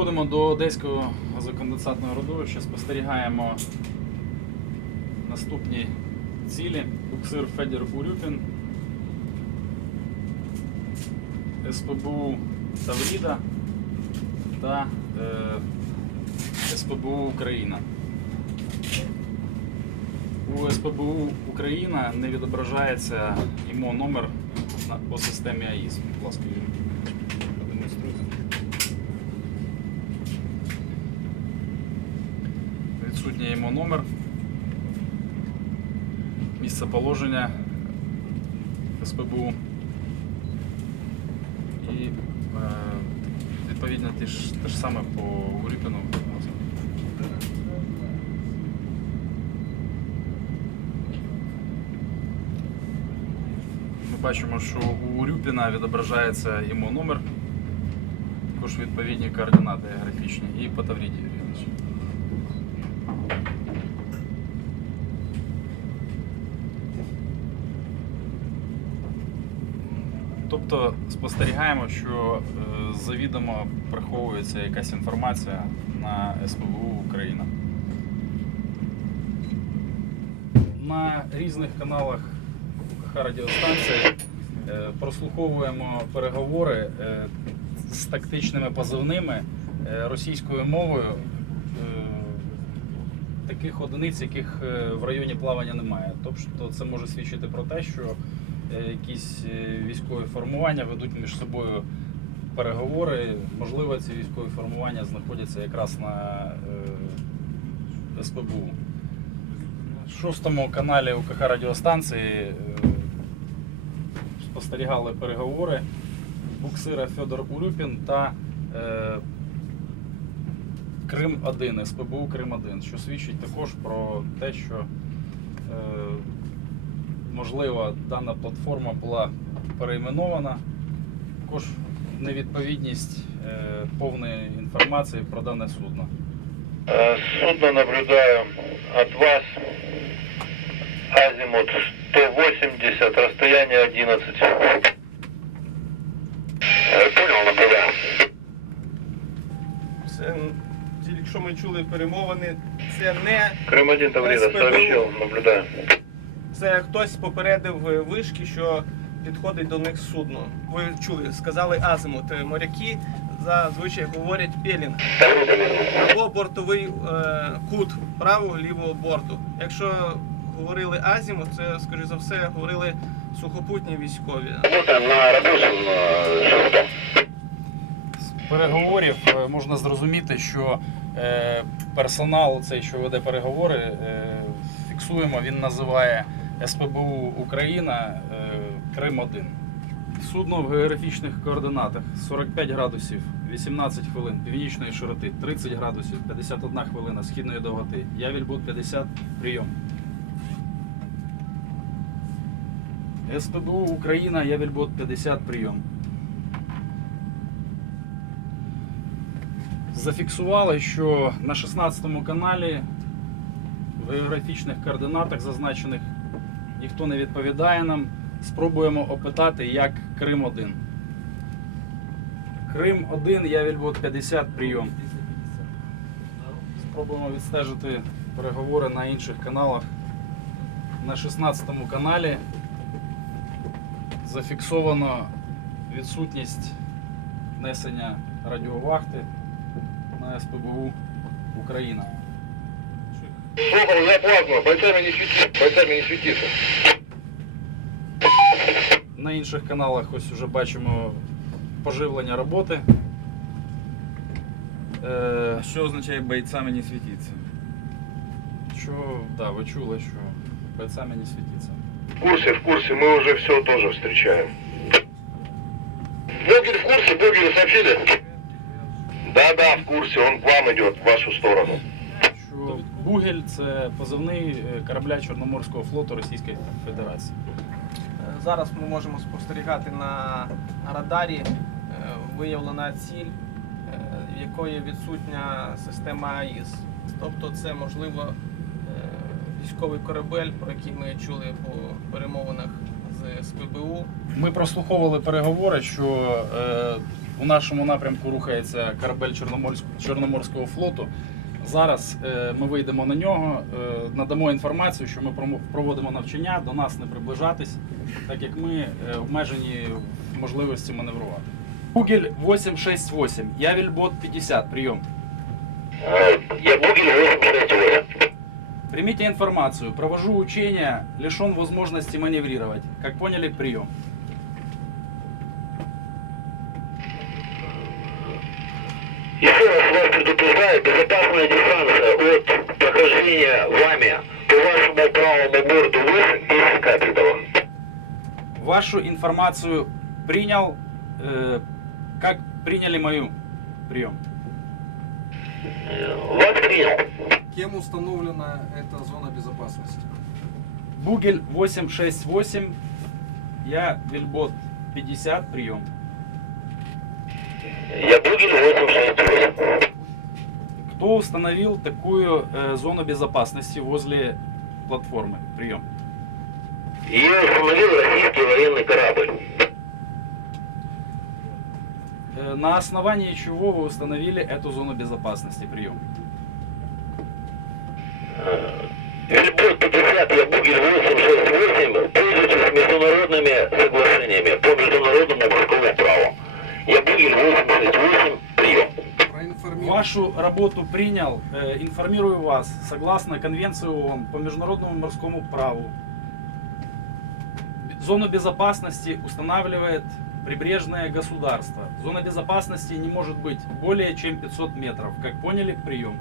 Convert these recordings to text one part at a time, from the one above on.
Підходимо до Одеського газоконденсатного родовища, спостерігаємо наступні цілі. Буксир Федір Урюпін, СПБУ Тавріда та е, СПБУ Україна. У СПБУ Україна не відображається ІМО номер по системі АІС. Будь ласка, Юрій, Відсутній йому номер. Місце положення СПБУ. І е, відповідно те ж, те ж саме по Урюпіну. Ми бачимо, що у Урюпіна відображається йому номер, також відповідні координати графічні і по Тавріді Юрій Іванович. Тобто спостерігаємо, що е, завідомо приховується якась інформація на СПБУ Україна. На різних каналах УКХ радіостанції е, прослуховуємо переговори е, з тактичними позивними російською мовою. Таких одиниць, яких в районі плавання немає. Тобто це може свідчити про те, що якісь е, військові формування ведуть між собою переговори. Можливо, ці військові формування знаходяться якраз на е, СПБУ. На шостому каналі УКХ радіостанції е, спостерігали переговори буксира Федор Урюпін та е, Крим 1, СПБУ Крим 1, що свідчить також про те, що е, можливо дана платформа була перейменована. Також невідповідність е, повної інформації про дане судно. Э, Судно наблюдаю от вас. Азимут 180, расстояние 11. Э, Понял, наблюдаю. Це, якщо ми чули перемовини, це не Крым 1 Таврида, СПБУ. сообщил, наблюдаю. це хтось попередив е, вишки, що підходить до них судно. Ви чули, сказали азимут. Е, Моряки зазвичай говорять пелінг або бортовий е, кут правого лівого борту. Якщо говорили азімут, це скоріш за все говорили сухопутні військові. З переговорів е, можна зрозуміти, що е, персонал, цей, що веде переговори, е, фіксуємо, він називає СПБУ Україна е, Крим 1. Судно в географічних координатах 45 градусів, 18 хвилин північної широти, 30 градусів, 51 хвилина східної довготи. Явільбут 50 прийом. СПБУ Україна, Явільбот 50 прийом. Зафіксували, що на 16 каналі в географічних координатах зазначених ніхто не відповідає нам. Спробуємо опитати, як Крим 1. Крим 1, Явільбот 50 прийом. Спробуємо відстежити переговори на інших каналах. На 16 каналі зафіксовано відсутність несення радіовахти на СПБУ Україна. Сокол, я плазма, бойцами не свети, бойцами не светиться. На інших каналах ось вже бачимо поживлення роботи. Е, Що означає бойцами не світитися? що, да, ви чули, що бойцями не світиться. В курсе, в курсе, мы уже все тоже встречаем. Богель в курсе, Богель сообщили? Да-да, в курсе, он к вам идет, в вашу сторону. Бугель це позивний е, корабля Чорноморського флоту Російської Федерації. Е, Зараз ми можемо спостерігати на радарі е, виявлена ціль, в якої відсутня система АІС. Тобто це можливо військовий корабель, про який ми чули по перемовинах з СПБУ. Ми прослуховували переговори, що У нашому напрямку рухається корабель Чорноморського флоту. Зараз е, ми вийдемо на нього, е, надамо інформацію, що ми проводимо навчання, до нас не приближатись, так як ми е, обмежені в можливості маневрувати. Бугель 868, Явельбот 50, прийом. Я Бугель 868. Примите информацию. Провожу учения, лишен возможности маневрировать. Как поняли, прием. Безопасная дистанция от прохождения вами по вашему правому борту выше 10 капиталов. Вашу информацию принял. э, как приняли мою? Прием. Вас принял. Кем установлена эта зона безопасности? Бугель 868. Я Вильбот 50, прием. Я Бугель 868. Кто установил такую э, зону безопасности возле платформы? Прием. Ее установил российский военный корабль. Э, на основании чего вы установили эту зону безопасности? Прием. Вильбот 50, я Бугель 868, пользуйтесь международными соглашениями по международному морскому праву. Я Бугель 868, прием. Проинформируйте. Вашу работу принял. Э, информирую вас. Согласно Конвенции ООН по международному морскому праву, зону безопасности устанавливает прибрежное государство. Зона безопасности не может быть более чем 500 метров. Как поняли, прием.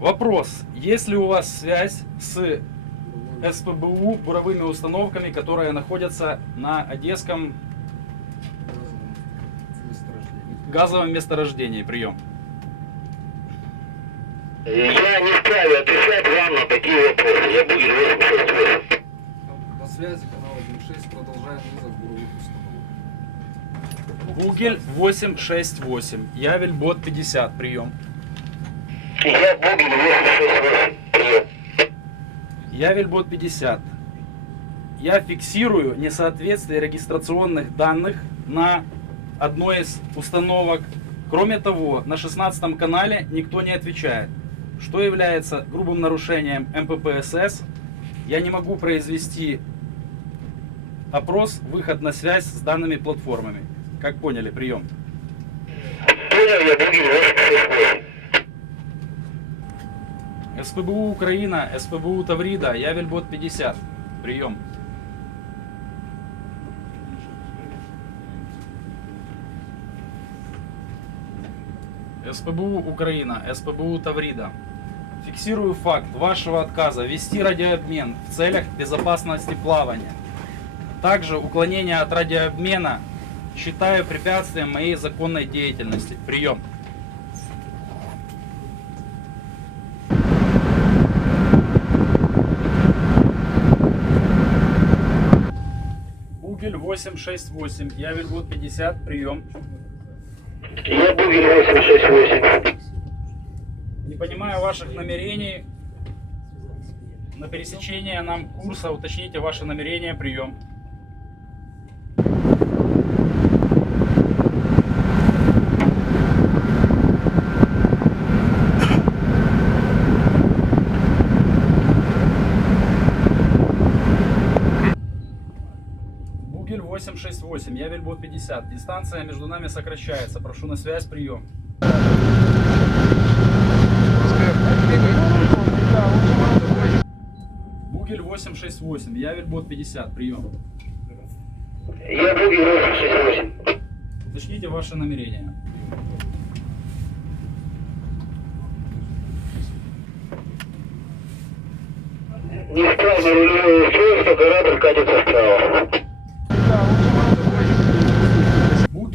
Вопрос. Есть ли у вас связь с СПБУ буровыми установками, которые находятся на Одесском. Газовом месторождении? Прием. Я не вправе отвечать вам на такие вопросы. Я Бугель 868. На связи канал 1.6. Продолжаем вызов буровых установок. Бугель 868. Явельбот 50. Прием. Я Бугель 868, прием. Явельбот 50. Я фиксирую несоответствие регистрационных данных на одной из установок. Кроме того, на 16 канале никто не отвечает, что является грубым нарушением МППСС. Я не могу произвести опрос, выход на связь с данными платформами. Как поняли, прием. Понял, я Бугель 868. СПБУ Украина, СПБУ Таврида, Явельбот 50. Прием. СПБУ Украина, СПБУ Таврида. Фиксирую факт вашего отказа вести радиообмен в целях безопасности плавания. Также уклонение от радиообмена считаю препятствием моей законной деятельности. Прием. Бугель 868, я Вильгут 50, прием. Я Бугель 868. Не понимаю ваших намерений. На пересечение нам курса уточните ваши намерения, прием. 868, я Вильбот 50. Дистанция между нами сокращается. Прошу на связь, прием. Бугель 868, я Вильбот 50, прием. Я Бугель 868. Уточните ваши намерения. Неисправно рулевое устройство, корабль катится вправо.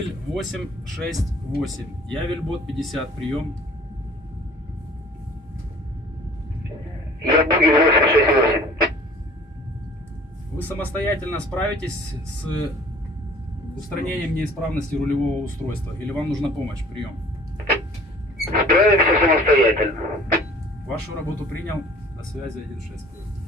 Бугель 868, я Вильбот 50, прием. Я Бугель 868. Вы самостоятельно справитесь с устранением неисправности рулевого устройства или вам нужна помощь? Прием. Справимся самостоятельно. Вашу работу принял. До связи 1.6.